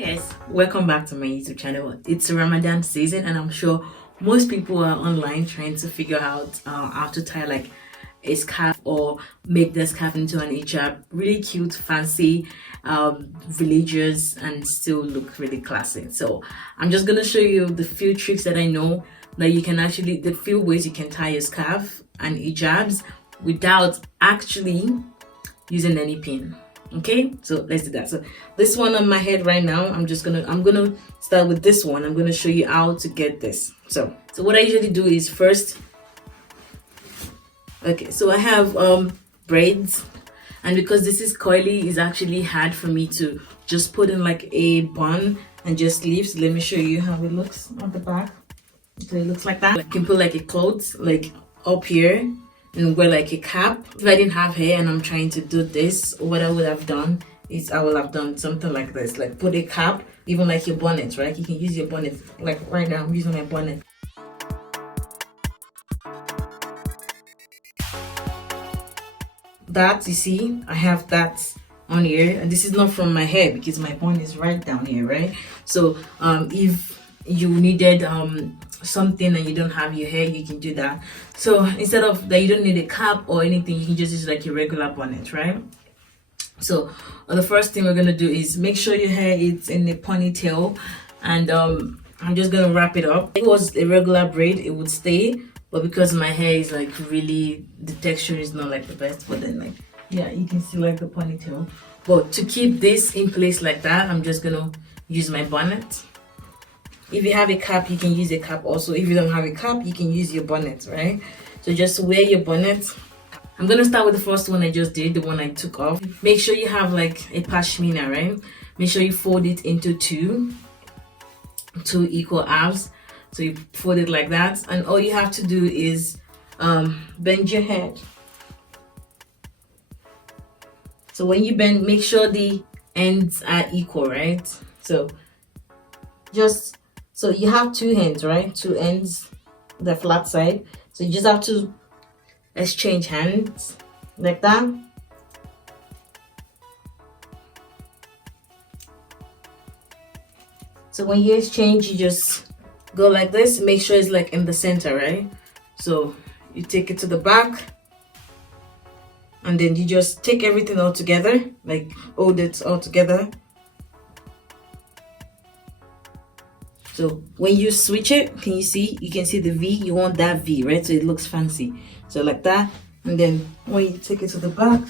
Hi guys, welcome back to my YouTube channel. It's Ramadan season and I'm sure most people are online trying to figure out how to tie like a scarf or make the scarf into an hijab. Really cute, fancy, religious, and still look really classy. So I'm just gonna show you the few tricks that I know that you can actually, the few ways you can tie a scarf and hijabs without actually using any pin. Okay, so let's do that. So this one on my head right now, I'm gonna start with this one. I'm gonna show you how to get this. So what I usually do is first, okay, so I have braids, and because this is coily, it's actually hard for me to just put in like a bun and just leave. So let me show you how it looks on the back. So it looks like that. I can put like a cloth like up here and wear like a cap. If I didn't have hair and I'm trying to do this, what I would have done is I would have done something like this, like put a cap, even like your bonnet, right? You can use your bonnet, like right now I'm using my bonnet. That, you see, I have that on here, and this is not from my hair because my bun is right down here, right? So if you needed something and you don't have your hair, you can do that. So instead of that, you don't need a cap or anything, you can just use like your regular bonnet, right? So the first thing we're gonna do is make sure your hair is in a ponytail, and I'm just gonna wrap it up. If it was a regular braid, it would stay, but because my hair is like really, the texture is not like the best, but then like, yeah, you can see like the ponytail. But to keep this in place like that, I'm just gonna use my bonnet. If you have a cap, you can use a cap also. If you don't have a cap, you can use your bonnet, right? So just wear your bonnet. I'm gonna start with the first one I just did, the one I took off. Make sure you have like a pashmina, right? Make sure you fold it into two equal halves. So you fold it like that, and all you have to do is bend your head. So when you bend, make sure the ends are equal, right? So you have two ends, right? Two ends, the flat side. So you just have to exchange hands like that. So when you exchange, you just go like this. Make sure it's like in the center, right? So you take it to the back, and then you just take everything all together, like hold it all together. So when you switch it, can you see? You can see the V. You want that V, right? So it looks fancy. So like that. And then when you take it to the back,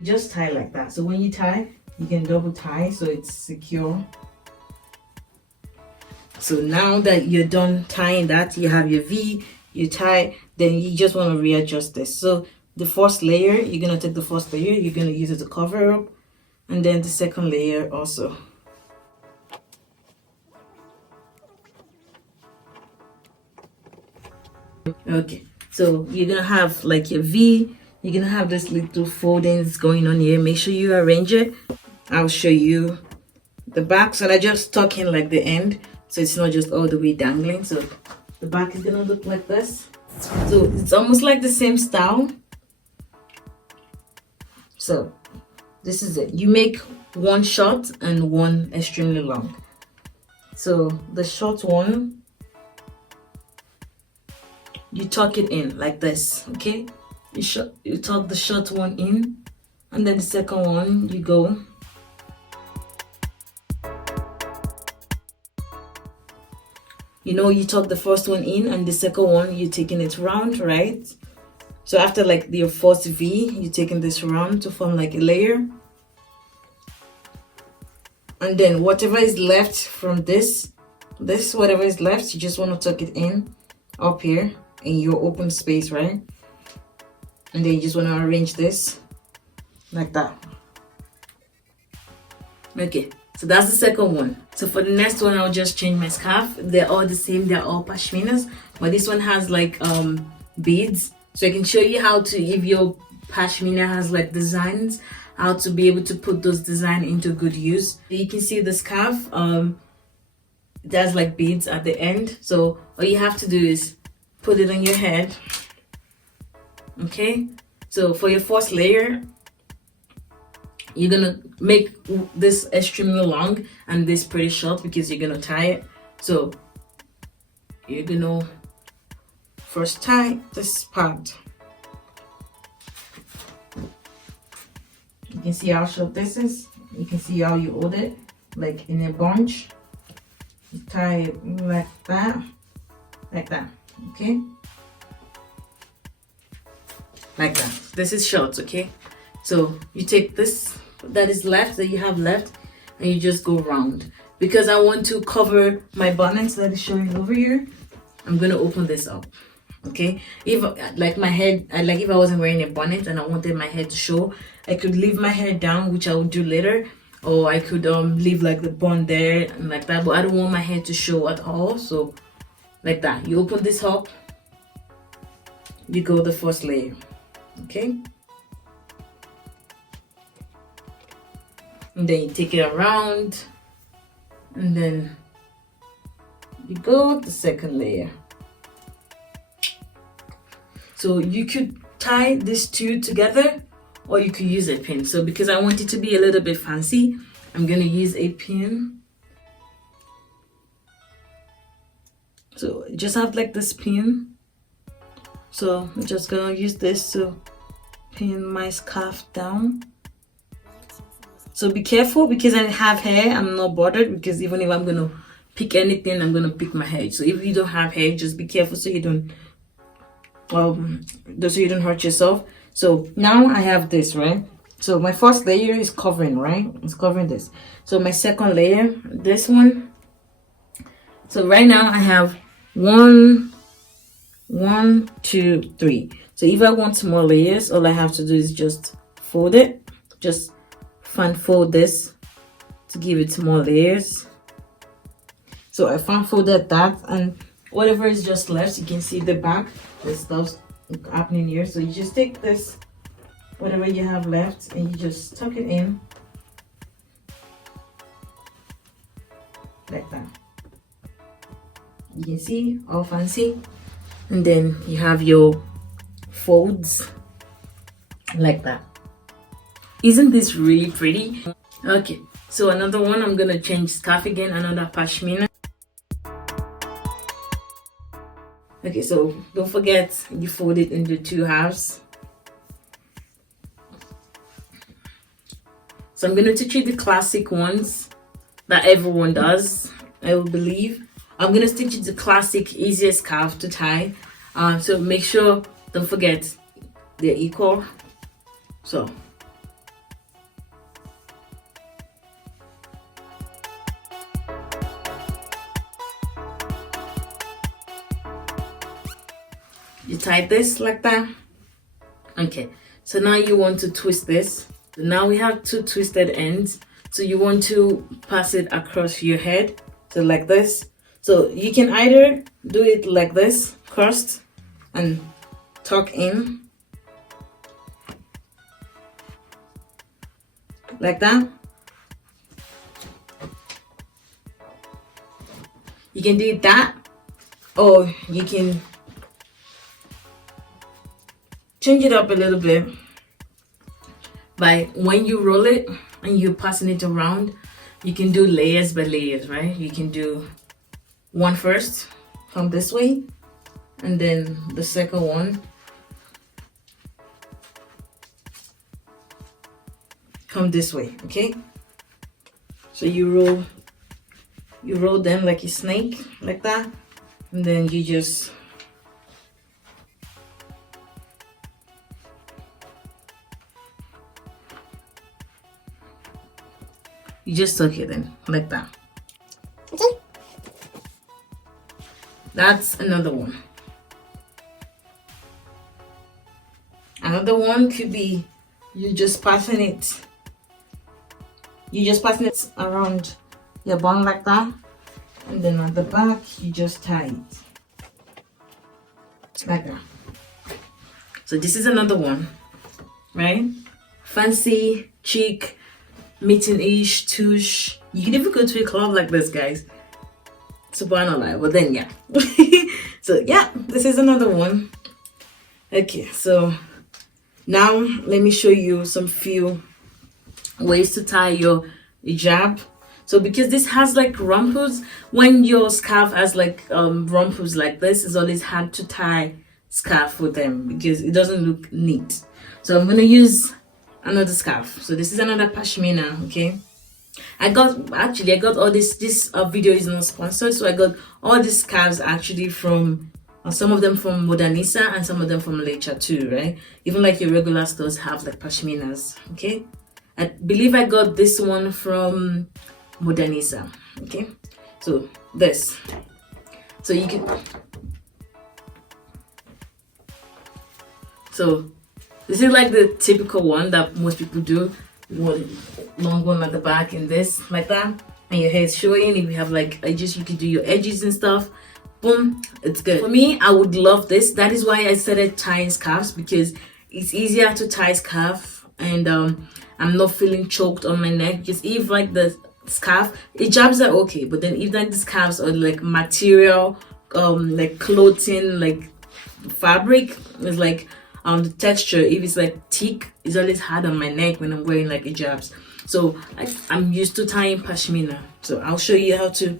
just tie like that. So when you tie, you can double tie so it's secure. So now that you're done tying that, you have your V, you tie, then you just want to readjust this. So the first layer, you're going to take the first layer, you're going to use it to cover up. And then the second layer also. Okay, so you're gonna have like your V, you're gonna have this little foldings going on here. Make sure you arrange it. I'll show you the back. So I just tuck in like the end, so it's not just all the way dangling. So the back is gonna look like this. So it's almost like the same style. So this is it. You make one short and one extremely long. So the short one, you tuck it in like this, okay? You tuck the short one in, and then the second one you go. You tuck the first one in, and the second one you're taking it round, right? So after like your first V, you're taking this round to form like a layer. And then whatever is left from this, whatever is left, you just want to tuck it in up here in your open space, right? And then you just want to arrange this like that. Okay, so that's the second one. So for the next one, I'll just change my scarf. They're all the same, they're all pashminas, but this one has like beads. So I can show you how to, if your pashmina has like designs, how to be able to put those designs into good use. You can see the scarf, it has like beads at the end. So all you have to do is put it on your head. Okay, so for your first layer, You're gonna make this extremely long and this pretty short because you're gonna tie it. So you're gonna first tie this part. You can see how short this is. You can see how you hold it, like in a bunch. You tie it like that, okay? Like that. This is short, okay? So you take this that is left, that you have left, and you just go round. Because I want to cover my bonnets that is showing over here, I'm gonna open this up. Okay, if like my head, like if I wasn't wearing a bonnet and I wanted my hair to show, I could leave my hair down, which I would do later, or I could leave like the bun there and like that, but I don't want my hair to show at all. So like that, you open this up, you go the first layer, okay, and then you take it around, and then you go the second layer. So you could tie these two together, or you could use a pin. So because I want it to be a little bit fancy, I'm gonna use a pin. So just have like this pin. So I'm just gonna use this to pin my scarf down. So be careful, because I have hair, I'm not bothered, because even if I'm gonna pick anything, I'm gonna pick my hair. So if you don't have hair, just be careful so you don't hurt yourself. So now I have this, right? So my first layer is covering, right? It's covering this. So my second layer, this one. So right now I have one, two, three. So if I want more layers, all I have to do is just fold it, just fan fold this to give it more layers. So I fan folded that, and whatever is just left, you can see the back, the stuff's happening here. So you just take this, whatever you have left, and you just tuck it in like that. You can see, all fancy. And then you have your folds like that. Isn't this really pretty? Okay, so another one, I'm gonna change scarf again, another pashmina. Okay, so don't forget, you fold it into two halves. So I'm going to teach you the classic ones that everyone does, I will believe. I'm going to teach you the classic, easiest scarf to tie. So make sure, don't forget, they're equal. So you tie this like that. Okay, so now you want to twist this. So now we have two twisted ends. So you want to pass it across your head, so like this. So you can either do it like this, crossed, and tuck in like that. You can do that, or you can change it up a little bit by when you roll it and you're passing it around, you can do layers by layers, right? You can do one first, come this way, and then the second one come this way, okay? So you roll them like a snake, like that, and then you just tuck it in like that. Okay, that's another one. Another one could be you just passing it around your bun like that, and then at the back you just tie it like that. So this is another one, right? Fancy, chic, meeting-ish, touche. You can even go to a club like this, guys. Subhanallah. But then yeah. So yeah, this is another one. Okay, so now let me show you some few ways to tie your hijab. So because this has like rumples, when your scarf has like rumples like this, it's always hard to tie scarf with them because it doesn't look neat. So I'm gonna use another scarf. So this is another pashmina. Okay, I got all this video is not sponsored, so I got all these scarves actually from some of them from Modernisa and some of them from Lecha too, right? Even like your regular stores have like pashminas. Okay, I believe I got this one from Modernisa. Okay, so this, so you can, so this is like the typical one that most people do, one long one at the back and this like that, and your hair is showing. If you have like edges, you can do your edges and stuff. Boom, it's good. For me, I would love this. That is why I started tying scarves, because it's easier to tie scarf, and I'm not feeling choked on my neck. Because if like the scarf, hijabs are okay, but then if like the scarves or like material, like clothing, like fabric, is like the texture, if it's like thick, it's always hard on my neck when I'm wearing like hijabs. So I'm used to tying pashmina, so I'll show you how to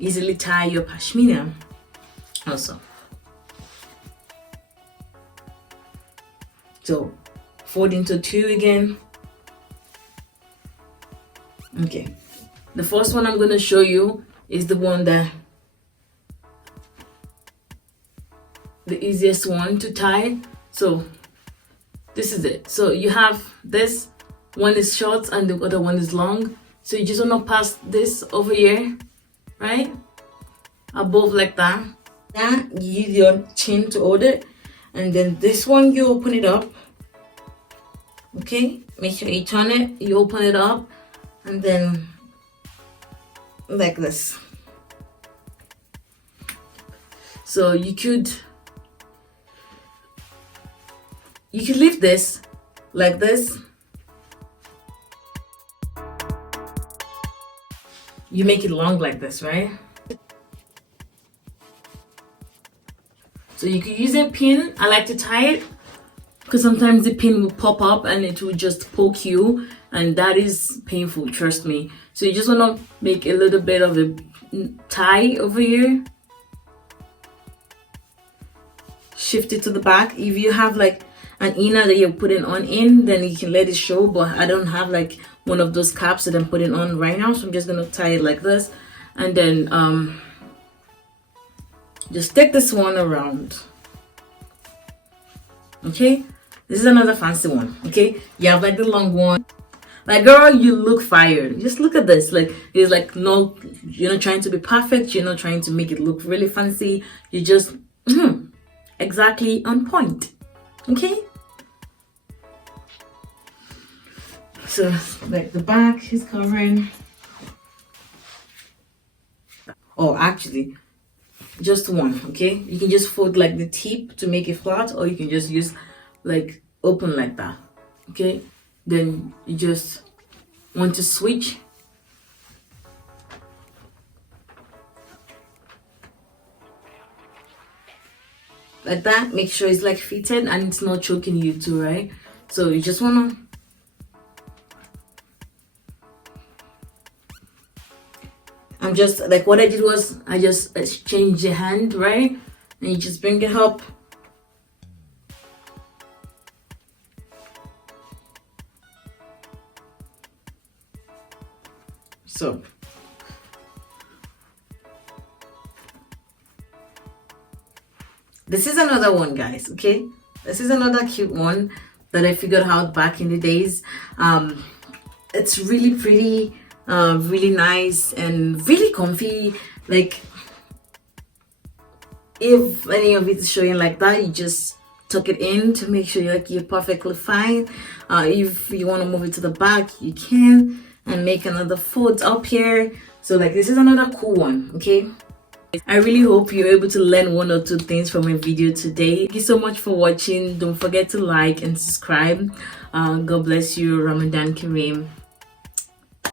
easily tie your pashmina also. So fold into two again. Okay, the first one I'm going to show you is the one that the easiest one to tie. So this is it. So you have this one is short and the other one is long. So you just want to pass this over here, right above like that. Then you use your chin to hold it, and then this one you open it up. Okay, make sure you turn it, you open it up, and then like this. So you could leave this like this. You make it long like this, right? So you could use a pin. I like to tie it because sometimes the pin will pop up and it will just poke you, and that is painful, trust me. So you just want to make a little bit of a tie over here. Shift it to the back. If you have like an inner that you're putting on in, then you can let it show, but I don't have like one of those caps that I'm putting on right now, so I'm just gonna tie it like this, and then just take this one around. Okay, this is another fancy one. Okay, you have like the long one. Like, girl, you look fired. Just look at this. Like, it's like, no, you're not trying to be perfect, you're not trying to make it look really fancy, you just exactly on point. Okay, so like the back is covering, oh actually just one. Okay, you can just fold like the tip to make it flat, or you can just use like open like that. Okay, then you just want to switch like that. Make sure it's like fitted and it's not choking you too, right? So you just wanna I'm just like, what I did was I just changed the hand, right? And you just bring it up. So this is another one, guys. Okay, this is another cute one that I figured out back in the days. It's really pretty, really nice and really comfy. Like, if any of it is showing like that, you just tuck it in to make sure you're perfectly fine. If you want to move it to the back, you can, and make another fold up here. So like, this is another cool one. Okay, I really hope you're able to learn one or two things from my video today. Thank you so much for watching. Don't forget to like and subscribe. God bless you. Ramadan Kareem.